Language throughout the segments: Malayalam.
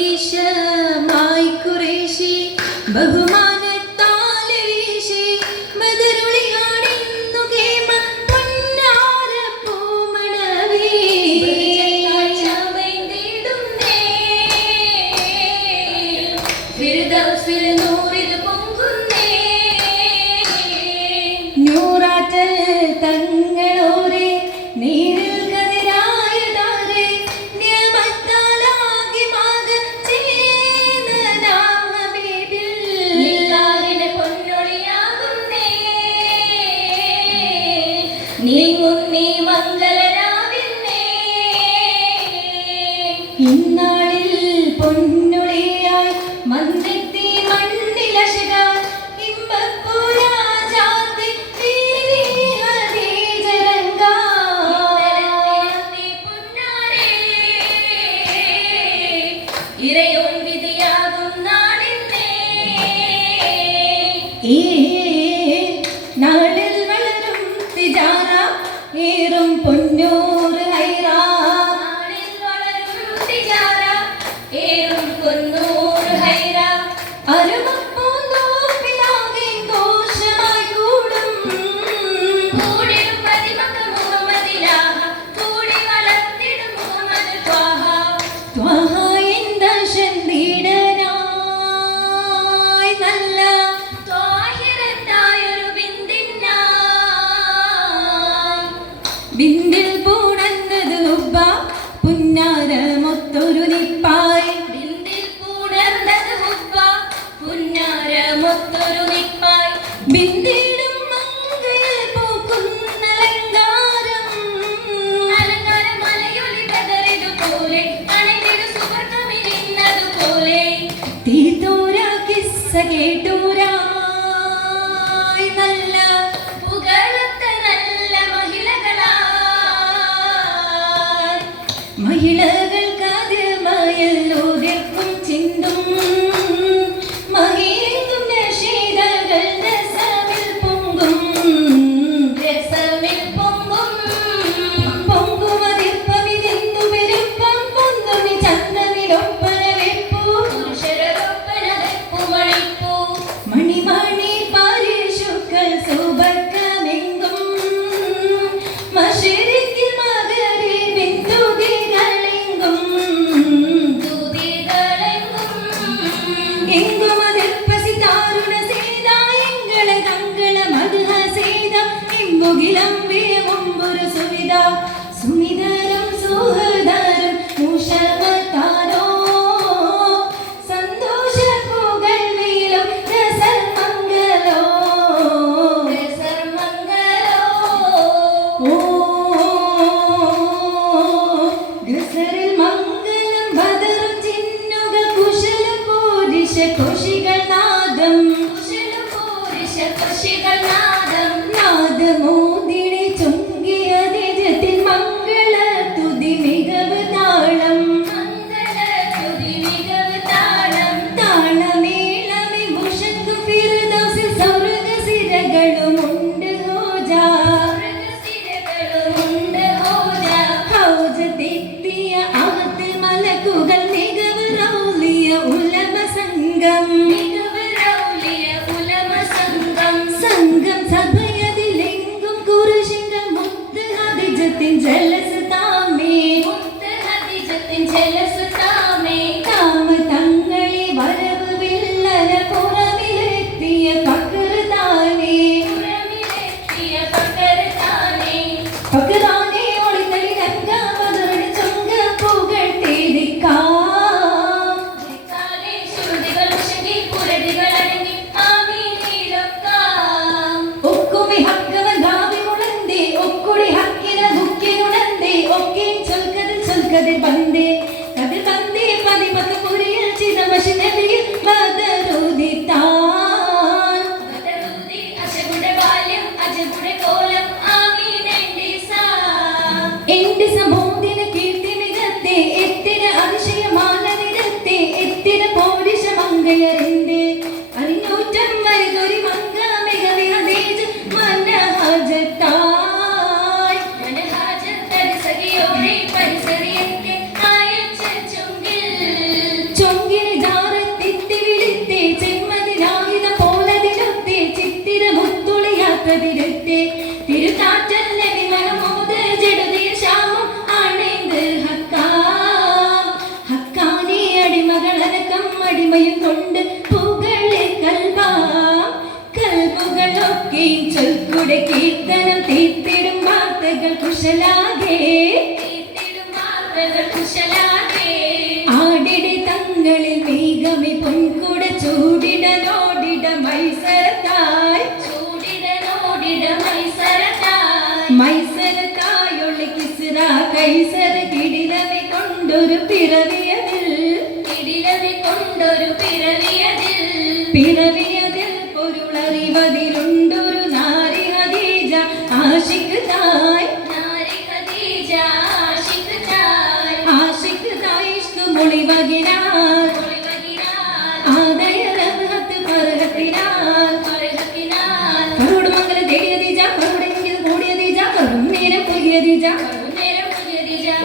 ഈശമായി കുറേശി ബഹുമാനത്താലെ വീശി മധുരുളിയാടിന്നു കേമ പൊന്നാര പൂമണവേ ഫിർദൗസിൽ നൂറിൽ പൊങ്ങുന്നേ നൂറാറ്റൽ തങ്ങളോരെ നീരിൽ കതിരായതാരെ നിയമത്താലാകി മാക ചേർന്ന ഹബീബിൽ നിക്കാഹിന് പൊന്നൊളിയാകുന്നേ നീങ്ങുന്നീ മംഗളരാവിന്നേ ഇന്നാളിൽ പൊന്നൊളിയായി വന്നെത്തി മണ്ണിലശകാൻ ഇമ്പപ്പുരാജാതി ഇരയോൻ വിധിയാകും നാടിന്നേ ഈ നാടിൽ വളരും തിജാറ ഏറും പൊന്നൂറ് ഹൈറാ നാടിൽ വളരും തിജാറ ഏറും പൊന്നൂറ് ഹൈറാ അരുമപ്പൂന്തോപ്പിലാകെ ഘോഷമായി കൂടും കൂടിടും പ്രതിമക മുഹമ്മദിലാഹ കൂടി വളർത്തിടും മുഹമ്മദ് ത്വാഹ ത്വാഹ നല്ല ത്വാഹിറത്തായൊരു ബിന്ദിൽ പൂണന്നത് ഹുബ്ബ പുന്നാരമൊത്തൊരു നിപ്പായി ബിന്ദിൽ പൂണർന്നത് ഹുബ്ബ പുന്നാരമൊത്തൊരു നിപ്പായി ബിന്ദിടും മങ്കയിൽ പൂക്കുന്ന അലങ്കാരം അലങ്കാരം മലയൊലി ബദറിതുപോലെ അണഞ്ഞൊരു സുവർഗമിരിന്നതുപോലെ തീർത്തോരാ കിസ്സ കേട്ടൂരായി നല്ല പുകളത്ത നല്ല മഹിളകൾക്കാദ്യമായല്ലോതിർക്കും ചിന്തും മഹിയെങ്കും നശീതകൾ രസമിൽ പൊങ്കും പൊങ്കുമതിപ്പമിതെന്തു പെരുപ്പം പൊന്തുമി ചന്തമിലൊപ്പന വെപ്പു പുരുഷരൊപ്പന വെപ്പു മണിപ്പൂ മണിമണി പാരിഷുക്കൾ സുബർക്കമെങ്കും മഷിരിക്കിൽ മകരി ബിന്ദുതികളെങ്കും എങ്കും അതിർപ്പസി താരുണ സീത എങ്കള തങ്കള മധുഹ സീത എമ്പുകിലം വേമുമ്പൊരു സുവിധ സുമിതരം സുഹൃദരം മുഷമതാരോ സന്തോഷ പൂകൾ വീലും രസമംഗലോ ഓ ഗസറിൽ മംഗളം ബദറും ചിന്നുകൾ കുശലം പൂരിശ കുശികൾ നാദം നാദമോദിനെ ചൊങ്കിയ നിജത്തിൽ മംഗള തുതി മികവ് താളം താളമേളമേ മുഷങ്കു ഫിർദൗസിൽ സ്വർഗ സിരകളുമുണ്ട് ഹോജാ ഹൗജത്തെത്തിയ അകത്ത് മലക്കുകൾ മികവ് റൗലിയ ഉലമ സംഘം സംഘം സഭയതിലെങ്കും കുരിശികൾ മുത്ത് ഹദിജത്തിൻ ജലസ് താമേ താമ തങ്ങളെ വരവ് വില്ലന പുറമിലെത്തിയ പകർ താനേ പകരാനെ ഒളിതലി രംഗമതരുടെ ചൊങ്ക പൂകൾ തേടിക്കാം ഒക്കുമി ഹക്കവൻ ഭാവി മുളന്തേ ഒക്കുടി ഹക്കിന ദുഃഖിനുണന്തേ ഒക്കെ ചൊൽക്കതിൽ ബന്ധേ കതിൽ ബന്ധേ പതിപത്ത് പുരിയൽ ചിതമശി നബിയിൽ ബദറുദിത്താൻ അശകുടെ ബാല്യം അജകുടെ കോലം ആമീനെന്റെ എന്റെ സമൂഹത്തിന് കീർത്തി മികത്തെ എത്തിന അതിശയമാല നിരത്തെ എത്തിന പൗരുഷ മംഗയറിന്റെ അറിഞ്ഞൂറ്റം വരിതൊരു മംഗ മികവിഹ തേജ് മനഹജത്തായി മനഹജത്തടി സഖിയോടെ പരിസരിയത്തെ ആയച്ച ചുങ്കിൽ നമ്മുടെ കീർത്തനം തീർത്തിടും വാർത്തകൾ കുശലാകെ ആടിടെ തങ്ങളിൽ വേഗമേ പൊൻകുട ചൂടിടനോടിട മത്സരത്തായി മത്സരത്തായുള്ള കിസ്ര കൈസർ കിടിലവെ കൊണ്ടൊരു പിറവിയതിൽ പൊരുളറിവതിലുണ്ടൊരു നാരി ഖദീജ ആശിഖ് തായ് ഇഷ്ക് മൊളിവകിനാൽ ആദയ റഹ്മത്ത് ഫർഹത്തിനാൽ കരോട് മംഗല തേടിയ ദീജ കരോടെങ്കിൽ കൂടിയ ദീജ കറും നേരം പുതിയ ദീജ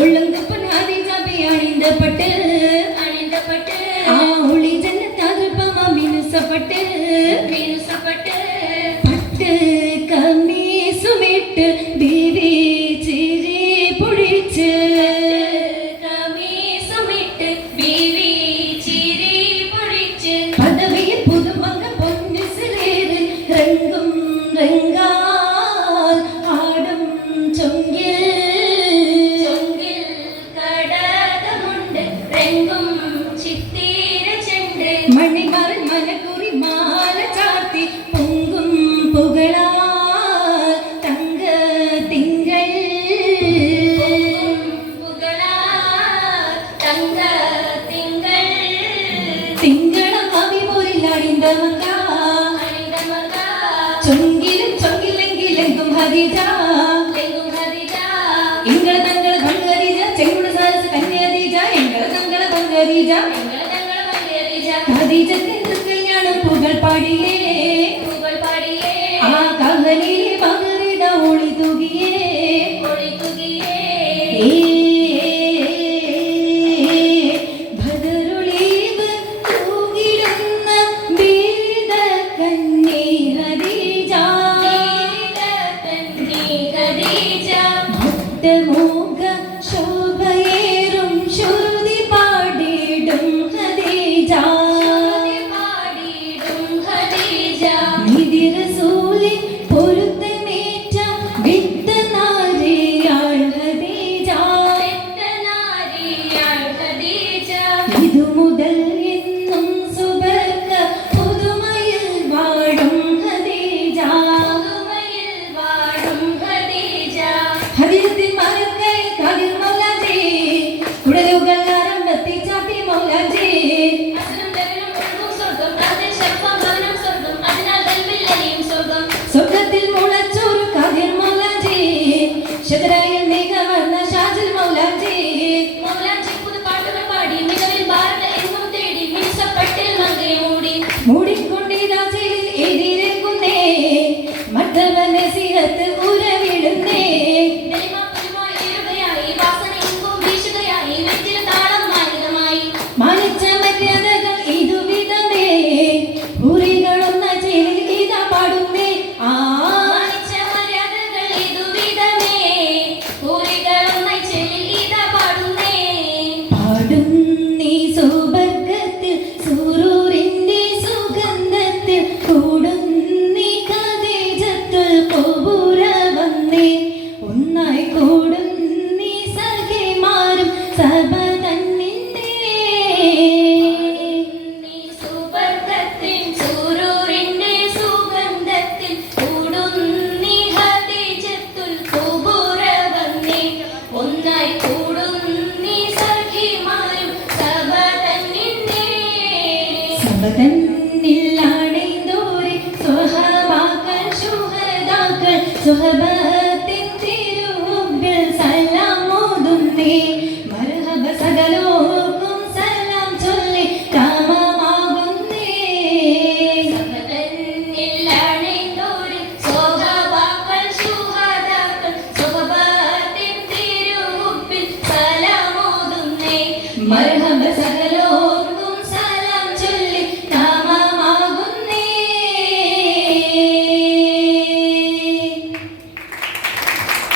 ഉള്ളങ്കപ്പൻ ഖദീജ അണിന്തപ്പെട്ട് ആ ഒളി ജന്നത്താകൃപമാ മിനുസപ്പെട്ട് പട്ട് കമ്മീസുമിട്ട് ബീവി ചിരി പൊഴിച്ച് പദവിയിൽ പുതുമക പൊന്നിസിലേറി രംഗും രംഗാൽ ആടും ചൊങ്കിൽ മണിമാറൻ മനക്കുറി മാല ചാർത്തി പൊങ്കും പുകളാൽ തങ്ക തിങ്കൾ തിങ്കളും അവിപോരിൽ അണിந்த മക ചൊങ്കിലും ചൊങ്കിലെങ്കിലെങ്കും ഖദീജ ഇങ്ങള തങ്ങള ഭംഗരീജ ചെങ്കുട സാരസ കന്യാദീജ എങ്ങള തങ്ങള ഭംഗരീജ ഖദീജത്തെ കല്യാണം പുകൾ പാടിയേ ആ കഹലിലെ പകറിത ഒളി തുകിയേ ഭദറുളീവ് തൂകിടുന്ന ബീത കന്നി ഖദീജ ഭക്തമോഹ ശോഭയേറും ശ്രുതി പാടിടും ഖദീജ നിധി റസൂലിൻ പൊരുത്തമേറ്റ വിത്തനാരിയാൾ ഖദീജ ഇതു മുതൽ എന്നും സുബർക്ക പുതുമയിൽ വാഴും ഖദീജ ഹദീസിൻ മറക്കൈ ഖദീർ മൗലാജി കുടലുകൾ ആരംഭത്തി ചാത്തി മൗലാജി സ്വർഗത്തിൽ മുളച്ചോരു ഖദീർ മൗലാജി ശതരായിൽ മികവർന്ന ഷാജിൽ മൗലാജി മൂടിക്കൊണ്ടിതാ ചേലിൽ എതിരേൽക്കുന്നേ മർത്തബ നസീഹത്ത് ഉരവിടുന്നേ മാനിച്ച മര്യാദകൾ ഇതുവിധമേ ഭൂരികളൊന്ന ചേലിൽ ഇതാ പാടുന്നേ പാടുന്നീ സുബർഗത്തിൽ സുറൂറിന്റെ സുഗന്ധത്തിൽ കൂടുന്നീ ഖദീജത്തുൽ ഖുബൂറ വന്നേ ഒന്നായി കൂടുന്നീ സഖിമാരും സഭ തന്നിന്നേ സഭ തന്നിലാണെന്തോരെ സ്വഹബാക്കൾ ശുഹദാക്കൾ സുഹബത്തിൻ തിരുഹുബ്ബിൽ സലാം ഓതുന്നേ മർഹബ സകലോർക്കും സലാം ചൊല്ലി കാമമാകുന്നേ മർഹബ സകല